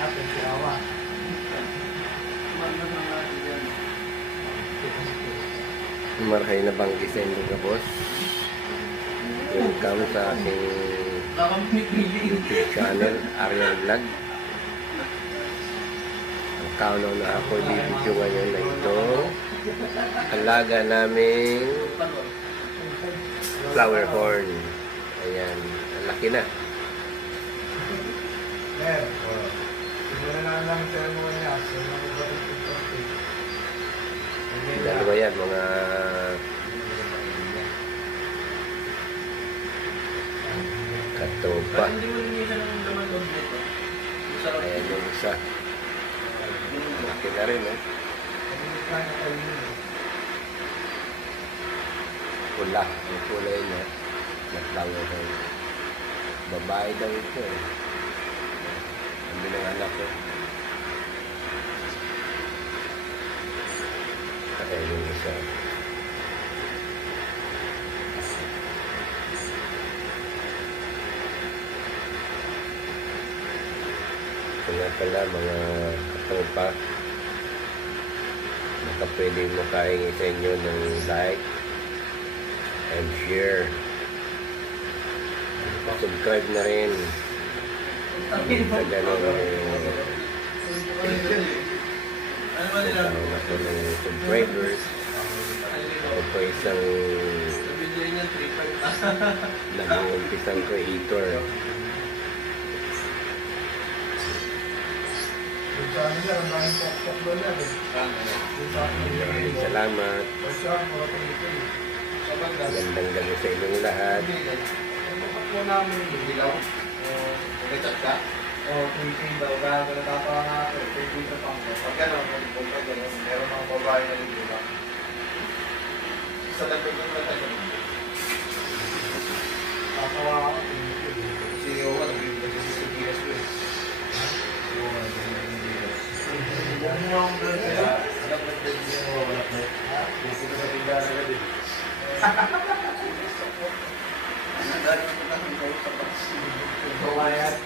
Atin si Awa. Marahay na bang isa yung boss? Welcome sa aking YouTube channel, Ariel Vlog. Ang kaunaw na ako i-video ngayon na ito. Alaga naming flower horn. Ayan, ang laki na. Siguro na lang sa mga niya. So, mga barit yung topic. Dalawa yan, mga katopa. Hindi mo linisan ng laman loob nito. Masarap. Ayan yung isa. Laki na rin, eh. Pula. Ang kulay niya. Na flower horn. Babae daw ito, eh. Ang ng anak ko. Ayan yung isa. Ito nga pala mga katropa. Baka pwede mo kain sa inyo ng like and share. Subscribe na rin. Sa ganun Ano ba nila? tawag ako ng subscribers. Ako po isang Nabili niya 3.5. nag-uumpisang creator. Yung sa amin lang, maraming pokpok doon yan eh. Yung sa amin, Maraming salamat. kasi ako, maraming ito eh. Sabag na. Magandang gabi sa inyong lahat. Ang pokpok mo namin, dilaw. Nagchat ka? Tweeting daw, kaya natatawa nga ako, tweeting sa pangko. Pag gano'n, pag gano'n, meron mga babae na rin, diba? Sa dagdag ng matagal. Tatawa ako, tweeting. Si Owa, nag-ibig sa Sibiras ko eh. Si Owa, nag-ibig. Huwag mo akong doon sila. Alam mo, nag-ibig si Owa, wala na. Pupunta sa tindahan agad eh. Ang dami ng pagkakang kayo sa pagkakas. Bumayad.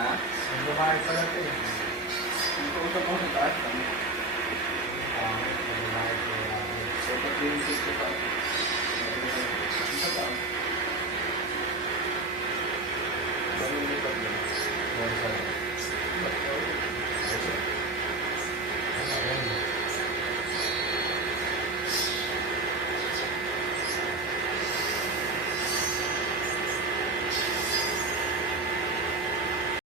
Ha? Ang bumayad pala ito eh. Ang kausap ko sa taas. Ang bumayad pala. So, pati yung dito pa. Sa taas. Dami yung makeup niya.